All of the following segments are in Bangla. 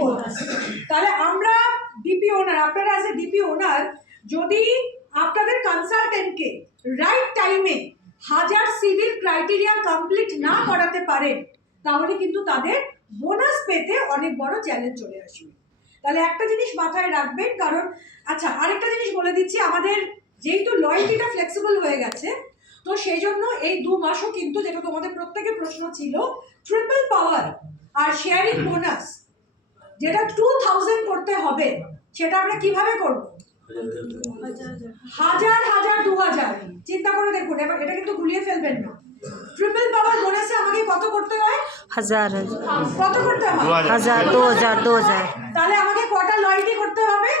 বোনাস। তাহলে আমরা ডিপি ওনার, আপনারা অ্যাজ এ ডিপি ওনার যদি আপনাদের কনসালটেন্টকে রাইট টাইমে 1000 সিভিল ক্রাইটেরিয়া কমপ্লিট না করাতে পারেন, তাহলে কিন্তু তাদের বোনাস পেতে অনেক বড় চ্যালেঞ্জ চলে আসবে। তাহলে একটা জিনিস মাথায় রাখবেন, কারণ আচ্ছা আরেকটা জিনিস বলে দিচ্ছি, আমাদের যেহেতু লয়্যালটিটা ফ্লেক্সিবল হয়ে গেছে, তো সেই জন্য এই 2 মাসও কিন্তু, যেটা তোমাদের প্রত্যেকের প্রশ্ন ছিল, ট্রিপল পাওয়ার আর শেয়ারিং বোনাস যেটা 2000 করতে হবে, সেটা আমরা কিভাবে করব? 1000 2000 চিন্তা করে দেখুন, এবার এটা কিন্তু ভুলিয়ে ফেলবেন না। ট্রিপল পাওয়ার বোনাসে আমাকে কত করতে হয়? 1000 কত করতে হয়? 1000 2000 তাহলে আমাকে কটা লয়্যালটি করতে হবে?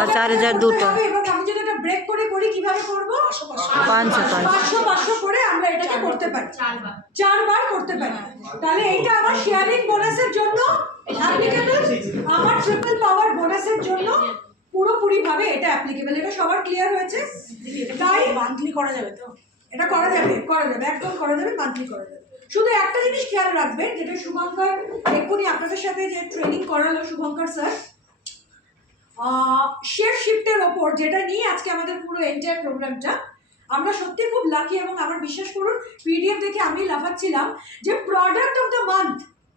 1000 দুটো। এবং আমি যদি এটা ব্রেক করে করি, কিভাবে করব? 500 করে আমরা এটাকে করতে পারি, 4 বার করতে পারি। তাহলে এইটা আমার শেয়ারিং বোনাসের জন্য অ্যাপ্লিকেবল, আমার ট্রিপল পাওয়ার বোনাসের জন্য পুরোপুরি ভাবে এটা অ্যাপ্লিকেবল। এটা সবার ক্লিয়ার হয়েছে? তাই মান্থলি করা যাবে তো? এটা করা যাবে, একদম করা যাবে, মান্থলি করা যাবে। শুধু একটা জিনিস খেয়াল রাখবেন, যেটা শুভঙ্কর এক্ষুনি আপনাদের সাথে যে ট্রেনিং করালো শুভঙ্কর স্যার, শেফ শিফটের ওপর, যেটা নিয়ে আজকে আমাদের পুরো এন্টায়ার প্রোগ্রামটা, আমরা সত্যি খুব লাকি। এবং আমার বিশ্বাস করুন, পিডিএফ দেখে আমি লাফাচ্ছিলাম যে প্রোডাক্ট অফ দ্য মান্থ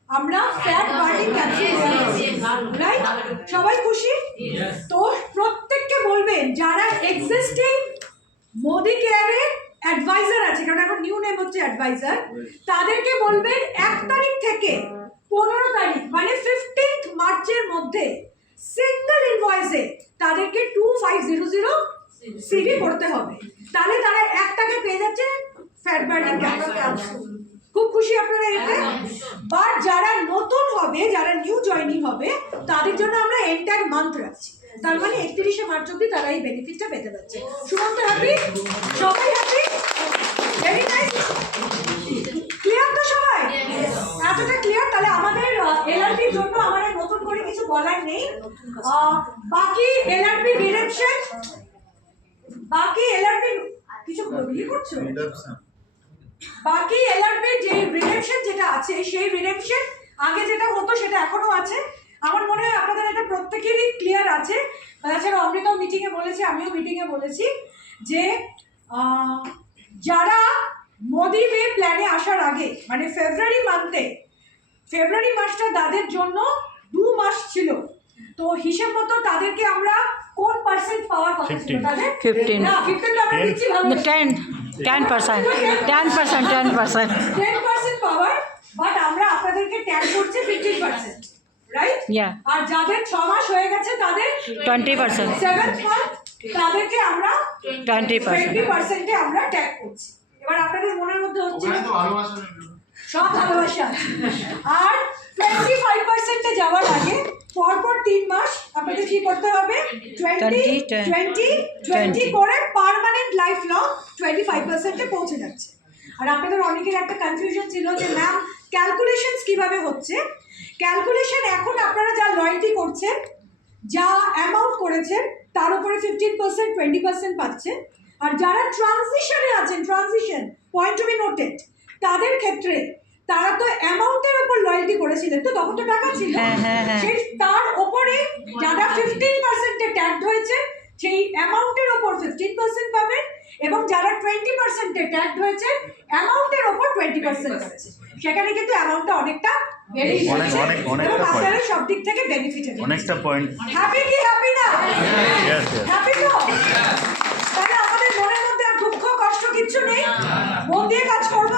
আমরা ফ্যাট বার্নিং ক্যাপসুল, রাইট? সবাই খুশি তো? প্রত্যেককে বলবেন যারা এক্সিস্টিং মোদি কেয়ারে অ্যাডভাইজার আছে, কারণ এখন নিউ নেম হচ্ছে অ্যাডভাইজার, তাদেরকে বলবেন 1 তারিখ থেকে 15 তারিখ মানে 15th মার্চের মধ্যে সিঙ্গেল ইনভয়েসে তাদেরকে 2500 সিভি করতে হবে। তাহলে তারা 1 টাকায় পেয়ে যাচ্ছে ফ্যাট বার্নিং ক্যাপসুল। খুব খুশি আপনারা এতে? বাট যারা নতুন হবে, যারা নিউ জয়েনিং হবে, তাদের জন্য আমরা এন্টায়ার মান্থ রাখছি। তার মানে 31শে মার্চ অবধি তারা এই বেনিফিটটা পেতে পারছে। সুমন্ত হ্যাপি? সবাই হ্যাপি? Very nice. ক্লিয়ার তো সবাই? এতটা ক্লিয়ার? তাহলে আমাদের এলআরপির জন্য আমার নতুন করে কিছু বলার নেই। বাকি এলআরপি ডিরেকশন, বাকি এলআরপি কিছু বলি করছো? বাকি এলআরপির যে রিডেমশন যেটা আছে, সেই রিডেমশন আগে যেটা হতো সেটা এখনো আছে। আমার মনে হয় আপনাদের এটা প্রত্যেকেরই ক্লিয়ার আছে। তাছাড়া অমৃতাও মিটিংয়ে বলেছে, আমিও মিটিংয়ে বলেছি যে যারা মোদি ওয়ে প্ল্যানে আসার আগে, মানে ফেব্রুয়ারি মাসটা তাদের জন্য 2 মাস ছিল, তো হিসেব মতো তাদেরকে আমরা কোন পার্সেন্ট পাওয়ার কথা ছিল? তাদের 15 না, 15 তো আমরা দিচ্ছি ভালো, 10% পাওয়ার, বাট আমরা আপনাদেরকে ট্যাগ করছি 15%, রাইট? আর যাদের 6 মাস হয়ে গেছে তাদের 20%, 7th মান্থ তাদেরকে আমরা 20%-এ আমরা ট্যাগ করছি। এবার আপনাদের মনের মধ্যে হচ্ছে সব ভালোবাসা। আর 25%-এ যাওয়ার আগে পরপর 3 মাস আপনাদের কি করতে হবে? 20 করে পার্মানেন্ট লাইফ লং 25%-এ পৌঁছে যাচ্ছে। আর আপনাদের অনেকের একটা কনফিউশন ছিল যে ম্যাম ক্যালকুলেশনস কিভাবে হচ্ছে। ক্যালকুলেশন এখন আপনারা যা লয়্যালটি করছেন, যা অ্যামাউন্ট করেছেন, তার উপরে 15% 20% পাচ্ছেন। আর যারা ট্রানজিশনে আছেন, transition point to be noted, তাদের ক্ষেত্রে তারা তো অ্যামাউন্টের উপর লয়্যালটি করেছিলেন, তো তখন তো টাকা ছিল, সেই তার উপরে যারা 15%-এ ট্যাগড হয়েছে সেই অ্যামাউন্টের উপর 15% পাবেন, এবং যারা 20%-এ ট্যাগড হয়েছে অ্যামাউন্টের উপর 20% আছে। সেখানে কিন্তু অ্যামাউন্টটা অনেকটা বেড়ে যাচ্ছে এবং আপনারা সব দিক থেকে বেনিফিট হবে। অনেকটা পয়েন্ট। হ্যাপি কি হ্যাপি না? হ্যাপি তো? তাহলে আমাদের মনের মধ্যে আর দুঃখ কষ্ট কিচ্ছু নেই, মন দিয়ে কাজ করবো